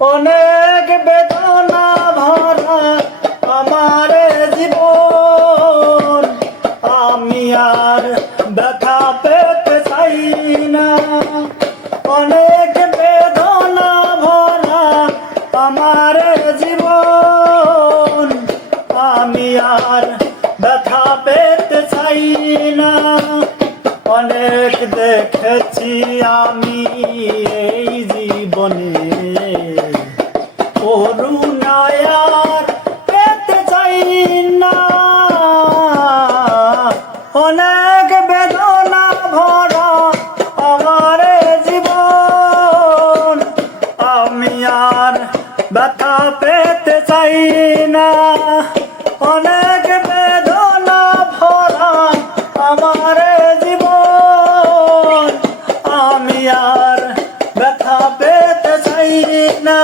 অনেক বেদনা ভরা আমার জীবন, আমি আর ব্যথা পেতে চাই না। অনেক বেদনা ভরা আমার জীবন, আমি আর ব্যথা পেতে চাই না। অনেক দেখেছি আমি এই জীবনে, করুণায় আর পেতে চাই না। অনেক বেদনা ভরা আমার জীবন, আমি আর ব্যথা পেতে চাই না। অনেক বেদনা ভরা আমার জীবন, আমি আর ব্যথা পেতে চাই না।